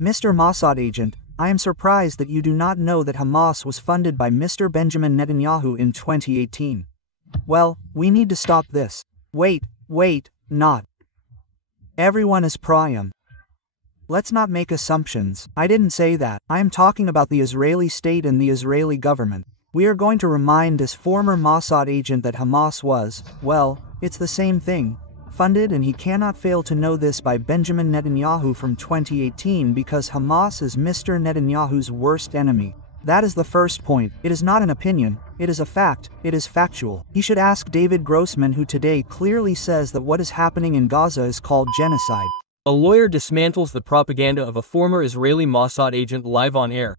Mr. Mossad agent, I am surprised that you do not know that Hamas was funded by Mr. Benjamin Netanyahu in 2018. Well, we need to stop this. Wait, not. Everyone is pro-Islam. Let's not make assumptions. I didn't say that. I am talking about the Israeli state and the Israeli government. We are going to remind this former Mossad agent that Hamas was, well, it's the same thing, funded, and he cannot fail to know this, by Benjamin Netanyahu from 2018, because Hamas is Mr. Netanyahu's worst enemy. That is the first point. It is not an opinion, it is a fact, it is factual. He should ask David Grossman, who today clearly says that what is happening in Gaza is called genocide. A lawyer dismantles the propaganda of a former Israeli Mossad agent live on air.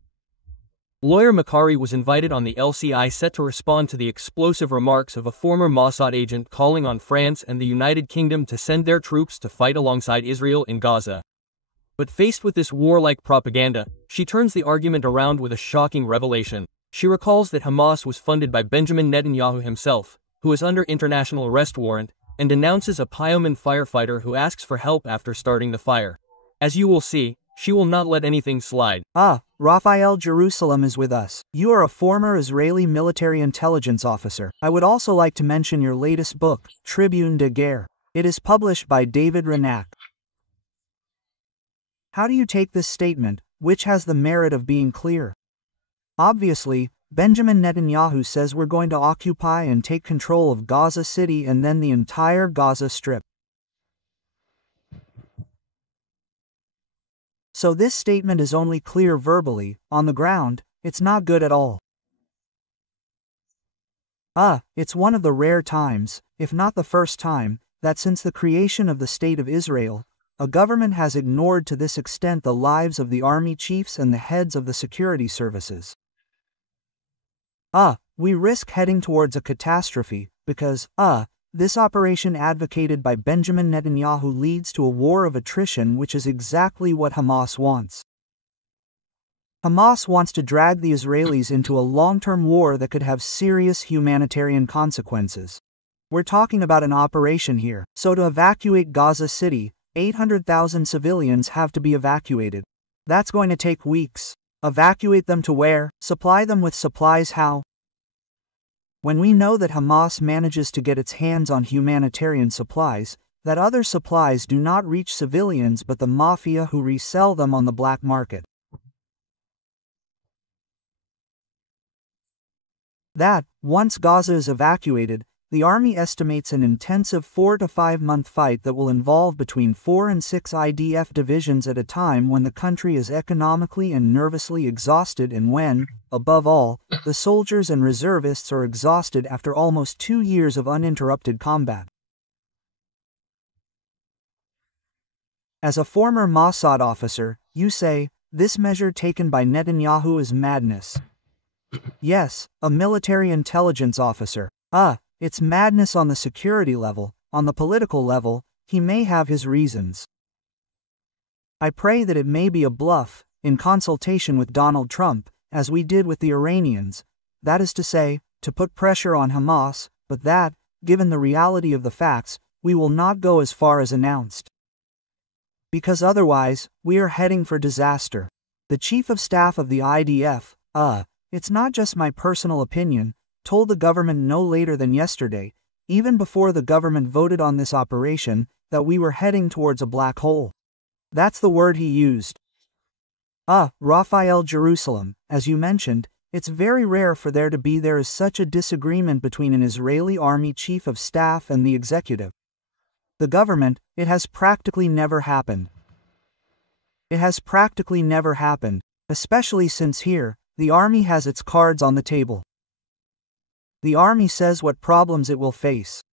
Lawyer Mecary was invited on the LCI set to respond to the explosive remarks of a former Mossad agent calling on France and the United Kingdom to send their troops to fight alongside Israel in Gaza. But faced with this warlike propaganda, she turns the argument around with a shocking revelation. She recalls that Hamas was funded by Benjamin Netanyahu himself, who is under international arrest warrant, and denounces a Pyoman firefighter who asks for help after starting the fire. As you will see, she will not let anything slide. Raphael Jerusalem is with us. You are a former Israeli military intelligence officer. I would also like to mention your latest book, Tribune de Guerre. It is published by David Renack. How do you take this statement, which has the merit of being clear? Obviously, Benjamin Netanyahu says we're going to occupy and take control of Gaza City and then the entire Gaza Strip. So this statement is only clear verbally. On the ground, it's not good at all. It's one of the rare times, if not the first time, that since the creation of the State of Israel, a government has ignored to this extent the lives of the army chiefs and the heads of the security services. We risk heading towards a catastrophe, because, this operation advocated by Benjamin Netanyahu leads to a war of attrition, which is exactly what Hamas wants. Hamas wants to drag the Israelis into a long-term war that could have serious humanitarian consequences. We're talking about an operation here. So to evacuate Gaza City, 800,000 civilians have to be evacuated. That's going to take weeks. Evacuate them to where? Supply them with supplies how? When we know that Hamas manages to get its hands on humanitarian supplies, that other supplies do not reach civilians but the mafia who resell them on the black market. That, once Gaza is evacuated, the army estimates an intensive 4 to 5 month fight that will involve between 4 and 6 IDF divisions at a time, when the country is economically and nervously exhausted, and when, above all, the soldiers and reservists are exhausted after almost 2 years of uninterrupted combat. As a former Mossad officer, you say, this measure taken by Netanyahu is madness. Yes, a military intelligence officer. It's madness on the security level. On the political level, he may have his reasons. I pray that it may be a bluff, in consultation with Donald Trump, as we did with the Iranians, that is to say, to put pressure on Hamas, but that, given the reality of the facts, we will not go as far as announced. Because otherwise, we are heading for disaster. The Chief of Staff of the IDF, it's not just my personal opinion, told the government no later than yesterday, even before the government voted on this operation, that we were heading towards a black hole. That's the word he used. Raphael Jerusalem, as you mentioned, it's very rare for there is such a disagreement between an Israeli army chief of staff and the executive. The government, it has practically never happened. It has practically never happened, especially since here, the army has its cards on the table. The army says what problems it will face.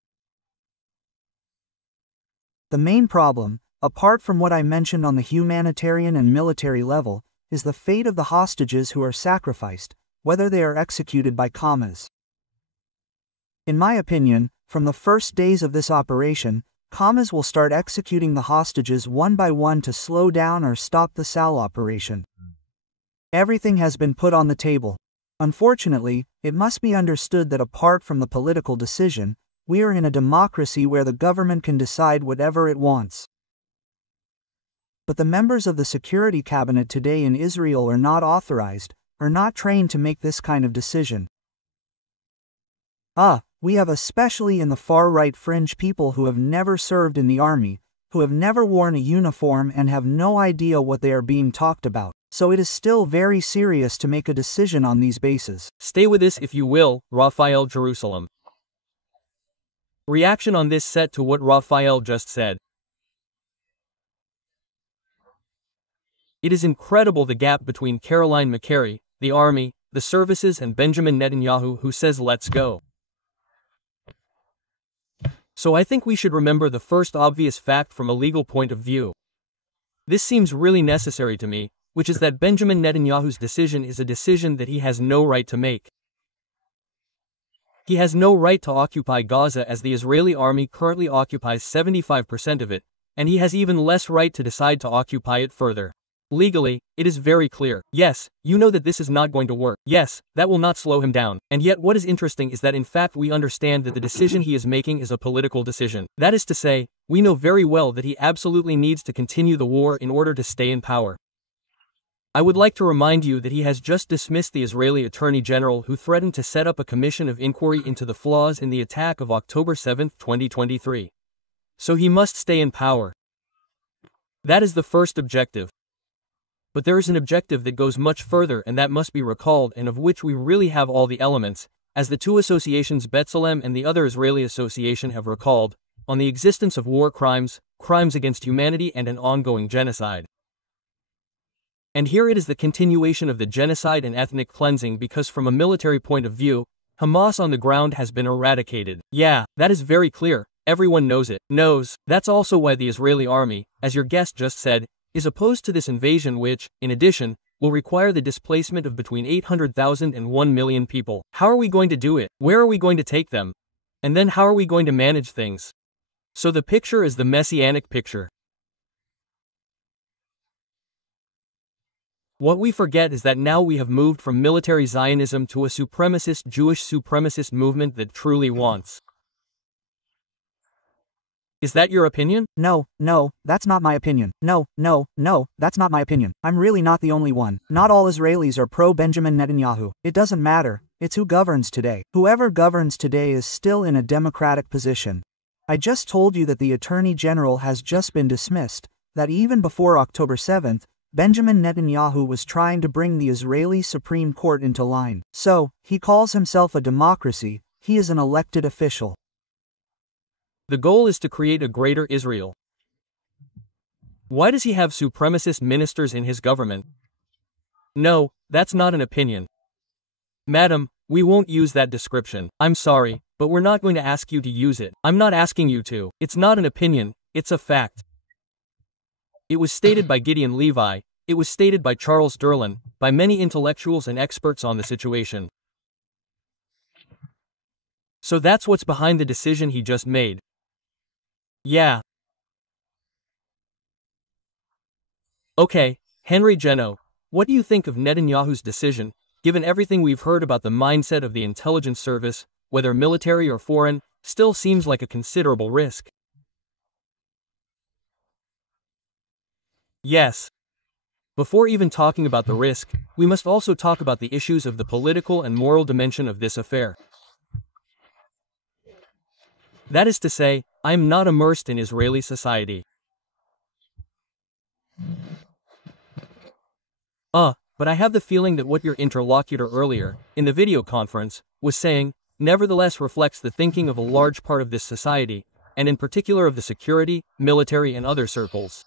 The main problem, apart from what I mentioned on the humanitarian and military level, is the fate of the hostages who are sacrificed, whether they are executed by commas. In my opinion, from the first days of this operation, commas will start executing the hostages one by one to slow down or stop the Sal operation. Everything has been put on the table. Unfortunately, it must be understood that apart from the political decision, we are in a democracy where the government can decide whatever it wants. but the members of the security cabinet today in Israel are not authorized, are not trained to make this kind of decision. We have especially in the far-right fringe people who have never served in the army, who have never worn a uniform and have no idea what they are being talked about, so it is still very serious to make a decision on these bases. Stay with us if you will, Raphael Jerusalem. Reaction on this set to what Raphael just said. It is incredible the gap between Caroline Mecary, the army, the services and Benjamin Netanyahu who says let's go. So I think we should remember the first obvious fact from a legal point of view. This seems really necessary to me, which is that Benjamin Netanyahu's decision is a decision that he has no right to make. He has no right to occupy Gaza as the Israeli army currently occupies 75% of it, and he has even less right to decide to occupy it further. Legally, it is very clear. Yes, you know that this is not going to work. Yes, that will not slow him down. And yet what is interesting is that in fact we understand that the decision he is making is a political decision. That is to say, we know very well that he absolutely needs to continue the war in order to stay in power. I would like to remind you that he has just dismissed the Israeli Attorney General who threatened to set up a commission of inquiry into the flaws in the attack of October 7, 2023. So he must stay in power. That is the first objective. But there is an objective that goes much further and that must be recalled and of which we really have all the elements, as the two associations B'Tselem and the other Israeli association have recalled, on the existence of war crimes, crimes against humanity and an ongoing genocide. And here it is the continuation of the genocide and ethnic cleansing because from a military point of view, Hamas on the ground has been eradicated. Yeah, that is very clear, everyone knows it. That's also why the Israeli army, as your guest just said, is opposed to this invasion which, in addition, will require the displacement of between 800,000 and 1 million people. How are we going to do it? Where are we going to take them? And then how are we going to manage things? So the picture is the messianic picture. What we forget is that now we have moved from military Zionism to a supremacist Jewish supremacist movement that truly wants. Is that your opinion? No, that's not my opinion. No, that's not my opinion. I'm really not the only one. Not all Israelis are pro-Benjamin Netanyahu. It doesn't matter. It's who governs today. Whoever governs today is still in a democratic position. I just told you that the Attorney General has just been dismissed, that even before October 7th, Benjamin Netanyahu was trying to bring the Israeli Supreme Court into line. So, he calls himself a democracy, he is an elected official. The goal is to create a greater Israel. Why does he have supremacist ministers in his government? No, that's not an opinion. Madam, we won't use that description. I'm sorry, but we're not going to ask you to use it. I'm not asking you to. It's not an opinion, it's a fact. It was stated by Gideon Levi, it was stated by Charles Durlin, by many intellectuals and experts on the situation. So that's what's behind the decision he just made. Yeah. Okay, Henry Geno, what do you think of Netanyahu's decision, given everything we've heard about the mindset of the intelligence service, whether military or foreign, still seems like a considerable risk? Yes. Before even talking about the risk, we must also talk about the issues of the political and moral dimension of this affair. That is to say, I am not immersed in Israeli society. But I have the feeling that what your interlocutor earlier, in the video conference, was saying, nevertheless reflects the thinking of a large part of this society, and in particular of the security, military and other circles.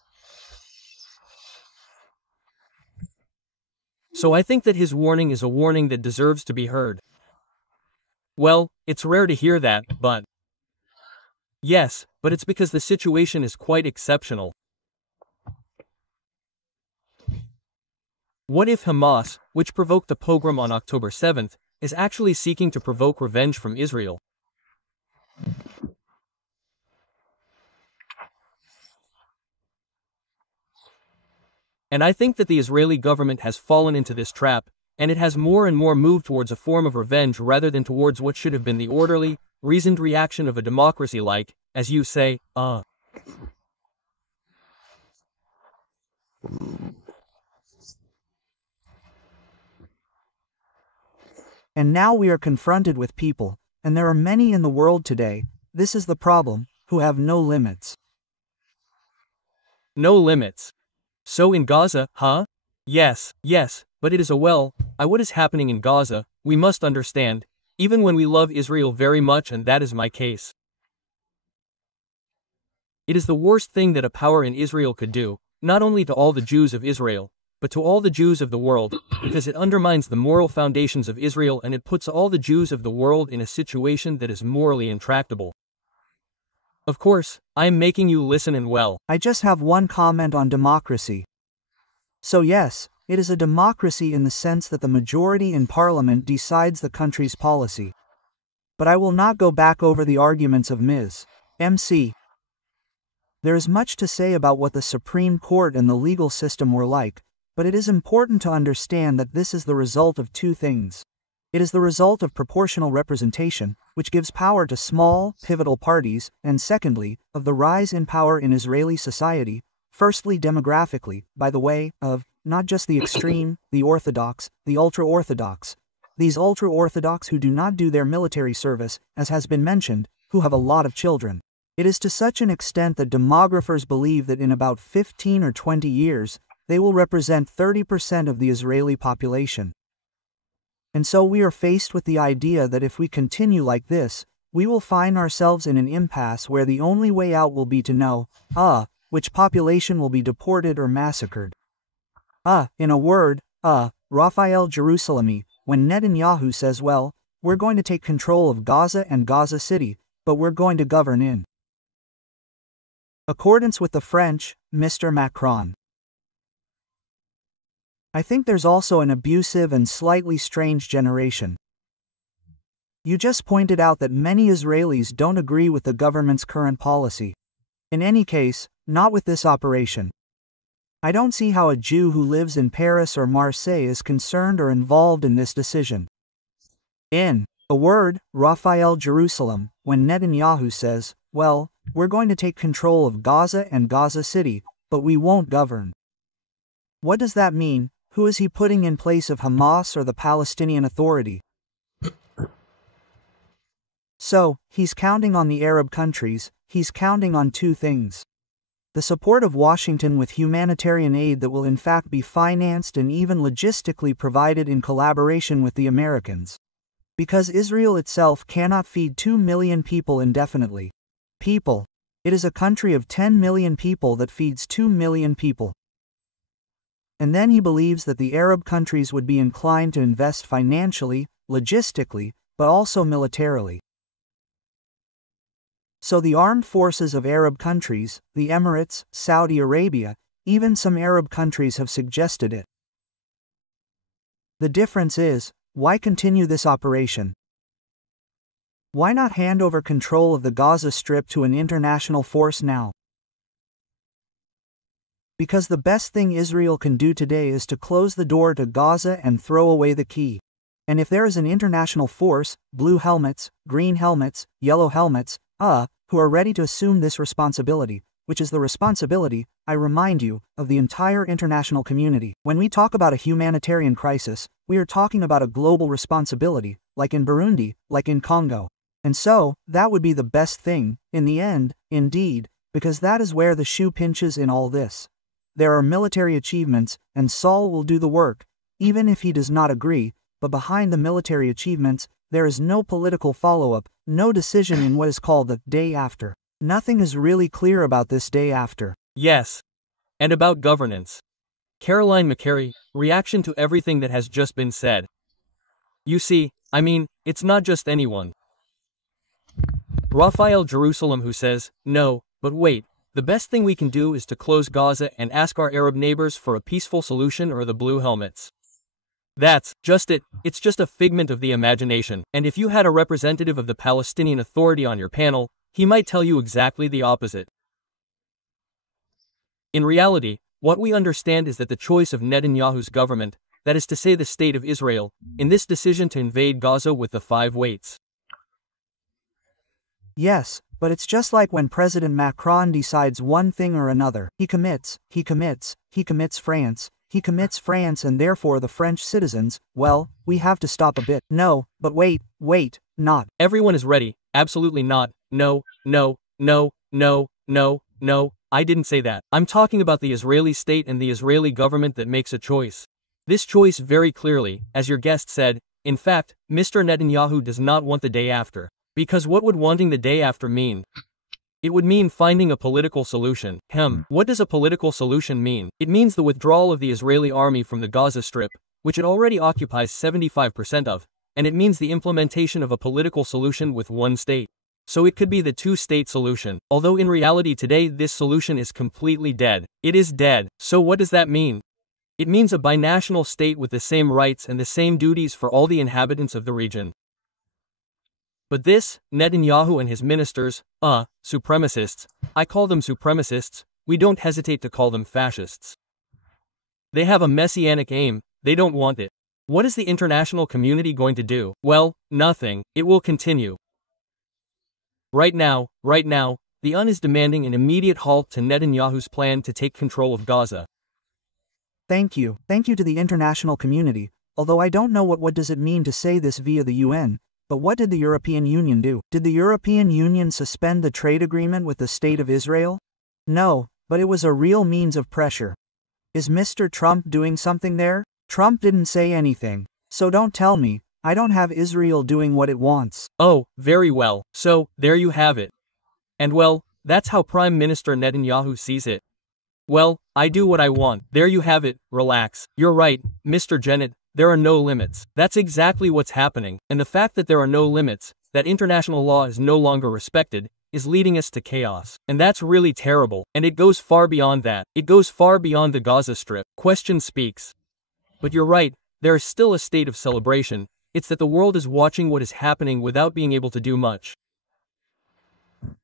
So I think that his warning is a warning that deserves to be heard. Well, it's rare to hear that, but... Yes, but it's because the situation is quite exceptional. What if Hamas, which provoked the pogrom on October 7th, is actually seeking to provoke revenge from Israel? And I think that the Israeli government has fallen into this trap, and it has more and more moved towards a form of revenge rather than towards what should have been the orderly, reasoned reaction of a democracy like, as you say, And now we are confronted with people, and there are many in the world today, this is the problem, who have no limits. No limits. So in Gaza, huh? Yes, but it is what is happening in Gaza, we must understand, even when we love Israel very much, and that is my case. It is the worst thing that a power in Israel could do, not only to all the Jews of Israel, but to all the Jews of the world, because it undermines the moral foundations of Israel and it puts all the Jews of the world in a situation that is morally intractable. Of course, I am making you listen and well. I just have one comment on democracy. So yes, it is a democracy in the sense that the majority in parliament decides the country's policy. But I will not go back over the arguments of Ms. MC. There is much to say about what the Supreme Court and the legal system were like, but it is important to understand that this is the result of two things. It is the result of proportional representation, which gives power to small, pivotal parties, and secondly, of the rise in power in Israeli society, firstly demographically, by the way, of, not just the extreme, the orthodox, the ultra-orthodox. These ultra-orthodox who do not do their military service, as has been mentioned, who have a lot of children. It is to such an extent that demographers believe that in about 15 or 20 years, they will represent 30% of the Israeli population. And so we are faced with the idea that if we continue like this, we will find ourselves in an impasse where the only way out will be to know, which population will be deported or massacred. In a word, Raphael Jerusalem, when Netanyahu says, well, we're going to take control of Gaza and Gaza City, but we're going to govern in accordance with the French, Mr. Macron. I think there's also an abusive and slightly strange generation. You just pointed out that many Israelis don't agree with the government's current policy. In any case, not with this operation. I don't see how a Jew who lives in Paris or Marseille is concerned or involved in this decision. In a word, Raphael Jerusalem, when Netanyahu says, well, we're going to take control of Gaza and Gaza City, but we won't govern. What does that mean? Who is he putting in place of Hamas or the Palestinian Authority? So, he's counting on the Arab countries, he's counting on two things. The support of Washington with humanitarian aid that will in fact be financed and even logistically provided in collaboration with the Americans. Because Israel itself cannot feed 2 million people indefinitely. People. It is a country of 10 million people that feeds 2 million people. And then he believes that the Arab countries would be inclined to invest financially, logistically, but also militarily. So the armed forces of Arab countries, the Emirates, Saudi Arabia, even some Arab countries have suggested it. The difference is, why continue this operation? Why not hand over control of the Gaza Strip to an international force now? Because the best thing Israel can do today is to close the door to Gaza and throw away the key. And if there is an international force, blue helmets, green helmets, yellow helmets, who are ready to assume this responsibility, which is the responsibility, I remind you, of the entire international community. When we talk about a humanitarian crisis, we are talking about a global responsibility, like in Burundi, like in Congo. And so, that would be the best thing, in the end, indeed, because that is where the shoe pinches in all this. There are military achievements, and Saul will do the work, even if he does not agree, but behind the military achievements, there is no political follow-up, no decision in what is called the day after. Nothing is really clear about this day after. Yes. And about governance. Caroline Mecary, reaction to everything that has just been said. You see, it's not just anyone. Raphael Jerusalem who says, no, but wait, the best thing we can do is to close Gaza and ask our Arab neighbors for a peaceful solution or the blue helmets. That's just it. It's just a figment of the imagination. And if you had a representative of the Palestinian Authority on your panel, he might tell you exactly the opposite. In reality, what we understand is that the choice of Netanyahu's government, that is to say the state of Israel, in this decision to invade Gaza with the 5 weights. Yes, but it's just like when President Macron decides one thing or another. He commits France, and therefore the French citizens, well, we have to stop a bit. No, but wait, not. Everyone is ready. Absolutely not. No, I didn't say that. I'm talking about the Israeli state and the Israeli government that makes a choice. This choice very clearly, as your guest said, in fact, Mr. Netanyahu does not want the day after. Because what would wanting the day after mean? It would mean finding a political solution. What does a political solution mean? It means the withdrawal of the Israeli army from the Gaza Strip, which it already occupies 75% of, and it means the implementation of a political solution with one state. So it could be the two-state solution, although in reality today this solution is completely dead. It is dead. So what does that mean? It means a binational state with the same rights and the same duties for all the inhabitants of the region. But this, Netanyahu and his ministers, supremacists, I call them supremacists, we don't hesitate to call them fascists. They have a messianic aim, they don't want it. What is the international community going to do? Well, nothing, it will continue. Right now, the UN is demanding an immediate halt to Netanyahu's plan to take control of Gaza. Thank you to the international community, although I don't know what does it mean to say this via the UN. But what did the European Union do? Did the European Union suspend the trade agreement with the State of Israel? No, but it was a real means of pressure. Is Mr. Trump doing something there? Trump didn't say anything, so don't tell me, I don't have Israel doing what it wants. Oh, very well, so, there you have it. And well, that's how Prime Minister Netanyahu sees it. Well, I do what I want, there you have it, relax. You're right, Mr. Jennett. There are no limits. That's exactly what's happening, and the fact that there are no limits, that international law is no longer respected, is leading us to chaos. And that's really terrible, and it goes far beyond that. It goes far beyond the Gaza Strip. Question speaks. But you're right, there is still a state of celebration, it's that the world is watching what is happening without being able to do much.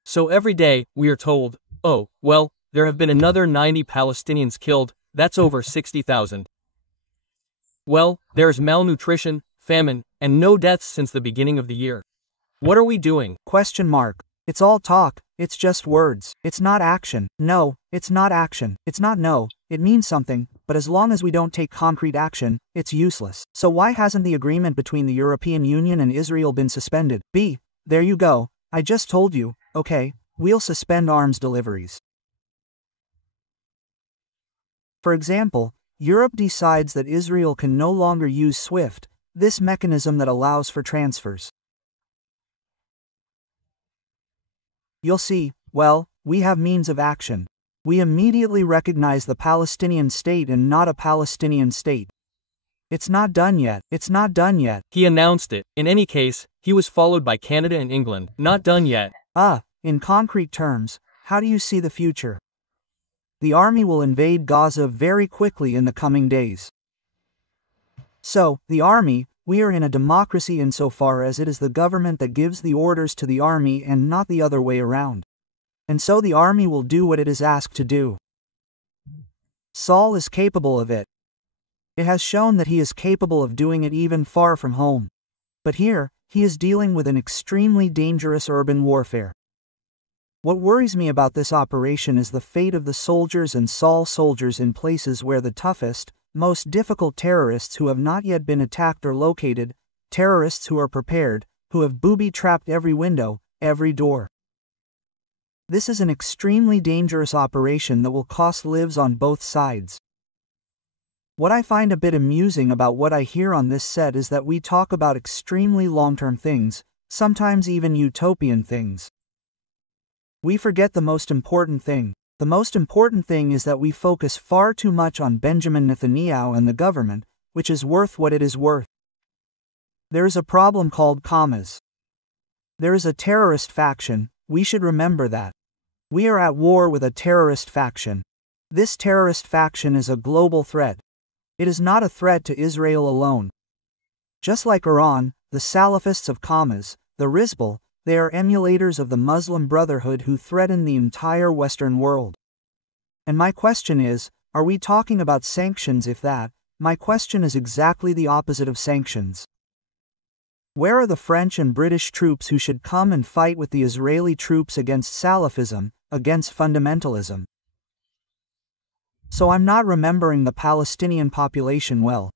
So every day, we are told, oh, well, there have been another 90 Palestinians killed, that's over 60,000. Well, there's malnutrition, famine, and no deaths since the beginning of the year. What are we doing? It's all talk, it's just words. It's not action. No, it's not action. It's not no, it means something, but as long as we don't take concrete action, it's useless. So why hasn't the agreement between the European Union and Israel been suspended? There you go, I just told you, okay, we'll suspend arms deliveries. For example, Europe decides that Israel can no longer use SWIFT, this mechanism that allows for transfers. You'll see, well, we have means of action. We immediately recognize the Palestinian state and not a Palestinian state. It's not done yet. He announced it. In any case, he was followed by Canada and England. Not done yet. In concrete terms, how do you see the future? The army will invade Gaza very quickly in the coming days. So, the army, we are in a democracy insofar as it is the government that gives the orders to the army and not the other way around. And so the army will do what it is asked to do. Saul is capable of it. It has shown that he is capable of doing it even far from home. But here, he is dealing with an extremely dangerous urban warfare. What worries me about this operation is the fate of the soldiers and Saul soldiers in places where the toughest, most difficult terrorists who have not yet been attacked are located, terrorists who are prepared, who have booby-trapped every window, every door. This is an extremely dangerous operation that will cost lives on both sides. What I find a bit amusing about what I hear on this set is that we talk about extremely long-term things, sometimes even utopian things. We forget the most important thing. The most important thing is that we focus far too much on Benjamin Netanyahu and the government, which is worth what it is worth. There is a problem called commas. There is a terrorist faction, we should remember that. We are at war with a terrorist faction. This terrorist faction is a global threat. It is not a threat to Israel alone. Just like Iran, the Salafists of commas, the Rizbal, they are emulators of the Muslim Brotherhood who threaten the entire Western world. And my question is, are we talking about sanctions? If that, my question is exactly the opposite of sanctions. Where are the French and British troops who should come and fight with the Israeli troops against Salafism, against fundamentalism? So I'm not remembering the Palestinian population well.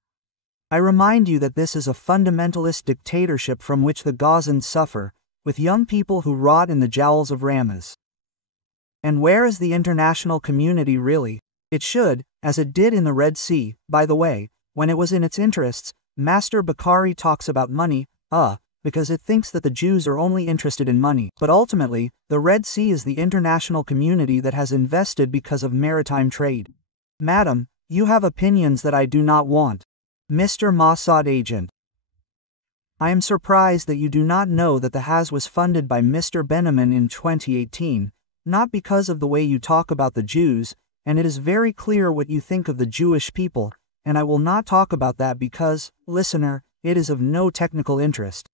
I remind you that this is a fundamentalist dictatorship from which the Gazans suffer, with young people who rot in the jowls of Ramahs. And where is the international community really? It should, as it did in the Red Sea, by the way, when it was in its interests. Master Mecary talks about money, because it thinks that the Jews are only interested in money. But ultimately, the Red Sea is the international community that has invested because of maritime trade. Madam, you have opinions that I do not want. Mr. Mossad agent. I am surprised that you do not know that the Haz was funded by Mr. Benjamin in 2018, not because of the way you talk about the Jews, and it is very clear what you think of the Jewish people, and I will not talk about that because, listener, it is of no technical interest.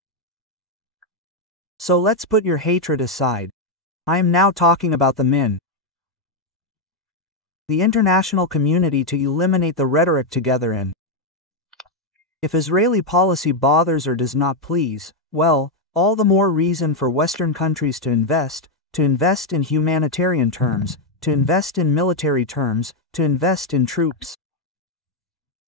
So let's put your hatred aside. I am now talking about the min. The international community to eliminate the rhetoric together in. If Israeli policy bothers or does not please, well, all the more reason for Western countries to invest in humanitarian terms, to invest in military terms, to invest in troops.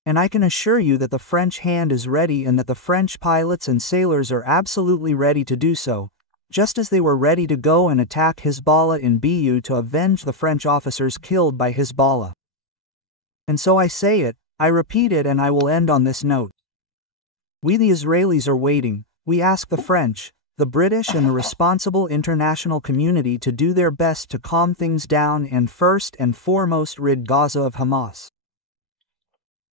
And I can assure you that the French hand is ready and that the French pilots and sailors are absolutely ready to do so, just as they were ready to go and attack Hezbollah in Bu to avenge the French officers killed by Hezbollah. And so I say it, I repeat it, and I will end on this note. We the Israelis are waiting. We ask the French, the British and the responsible international community to do their best to calm things down and first and foremost rid Gaza of Hamas.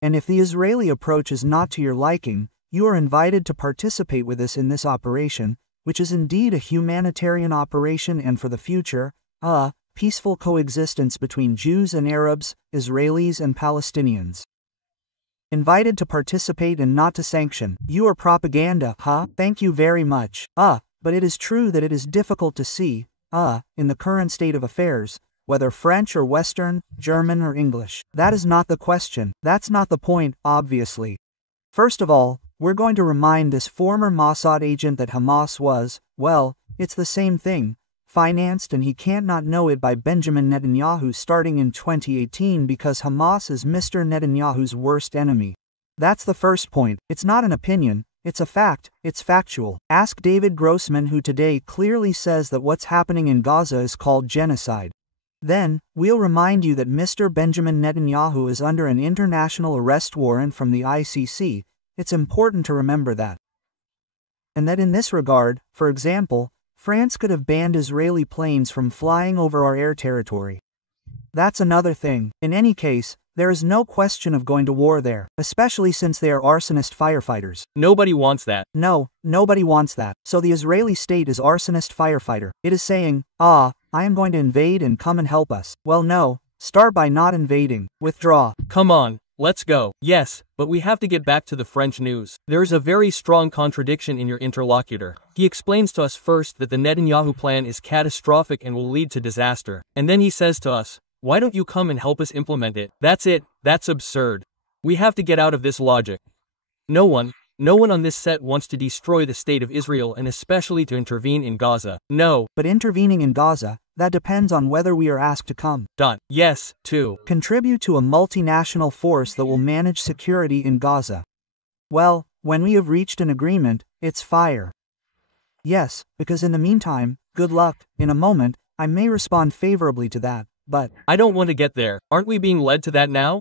And if the Israeli approach is not to your liking, you are invited to participate with us in this operation, which is indeed a humanitarian operation and for the future, peaceful coexistence between Jews and Arabs, Israelis and Palestinians. Invited to participate and not to sanction. You are propaganda, Thank you very much. But it is true that it is difficult to see, in the current state of affairs, whether French or Western, German or English. That is not the question. That's not the point, obviously. First of all, we're going to remind this former Mossad agent that Hamas was, well, it's the same thing, financed, and he can't not know it, by Benjamin Netanyahu starting in 2018 because Hamas is Mr. Netanyahu's worst enemy. That's the first point. It's not an opinion, it's a fact, it's factual. Ask David Grossman, who today clearly says that what's happening in Gaza is called genocide. Then, we'll remind you that Mr. Benjamin Netanyahu is under an international arrest warrant from the ICC. It's important to remember that. And that in this regard, for example, France could have banned Israeli planes from flying over our air territory. That's another thing. In any case, there is no question of going to war there, especially since they are arsonist firefighters. Nobody wants that. No, nobody wants that. So the Israeli state is arsonist firefighter. It is saying, I am going to invade and come and help us. Well, no, start by not invading. Withdraw. Come on, let's go. Yes, but we have to get back to the French news. There is a very strong contradiction in your interlocutor. He explains to us first that the Netanyahu plan is catastrophic and will lead to disaster. And then he says to us, why don't you come and help us implement it? That's it, that's absurd. We have to get out of this logic. No one on this set wants to destroy the state of Israel and especially to intervene in Gaza. No. But intervening in Gaza, that depends on whether we are asked to come. Yes, to contribute to a multinational force that will manage security in Gaza. Well, when we have reached an agreement, it's fire. Yes, because in the meantime, good luck. In a moment, I may respond favorably to that, but I don't want to get there. Aren't we being led to that now?